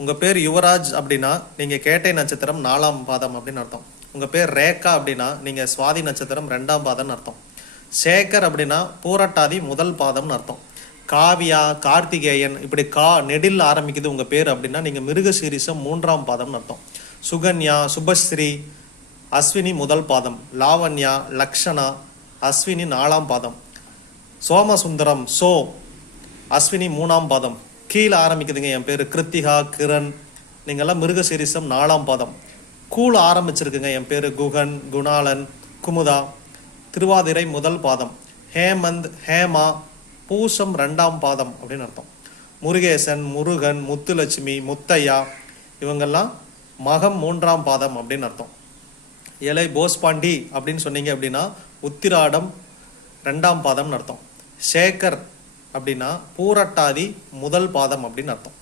உங்கள் பேர் யுவராஜ் அப்படின்னா நீங்கள் கேட்டை நட்சத்திரம் 4ஆம் பாதம் அப்படின்னு அர்த்தம். உங்கள் பேர் ரேகா அப்படின்னா நீங்கள் சுவாதி நட்சத்திரம் 2ஆம் பாதம்னு அர்த்தம். சேகர் அப்படின்னா பூரட்டாதி 1 பாதம்னு அர்த்தம். காவியா, கார்த்திகேயன், இப்படி நெடில் ஆரம்பிக்குது உங்கள் பேர் அப்படின்னா நீங்கள் மிருகசீரிசம் 3ஆம் பாதம்னு அர்த்தம். சுகன்யா, சுபஸ்ரீ, அஸ்வினி 1 பாதம். லாவண்யா, லக்ஷணா, அஸ்வினி 4ஆம் பாதம். சோமசுந்தரம், அஸ்வினி 3ஆம் பாதம். கீழே ஆரம்பிக்குதுங்க என் பேர் கிருத்திகா, கிரண், நீங்கள்லாம் மிருகசீரிசம் 4ஆம் பாதம். கூழ் ஆரம்பிச்சிருக்குங்க என் பேர் குகன், குணாலன், குமுதா. திருவாதிரை 1 பாதம். ஹேமந்த், ஹேமா, பூசம் 2ஆம் பாதம் அப்படின்னு அர்த்தம். முருகேசன், முருகன், முத்துலட்சுமி, முத்தையா, இவங்கெல்லாம் மகம் 3ஆம் பாதம் அப்படின்னு அர்த்தம். ஏழை போஸ்பாண்டி அப்படின்னு சொன்னீங்க அப்படின்னா உத்திராடம் 2ஆம் பாதம்னு அர்த்தம். சேகர் அப்படின்னா பூரட்டாதி 1 பாதம் அப்படின்னு அர்த்தம்.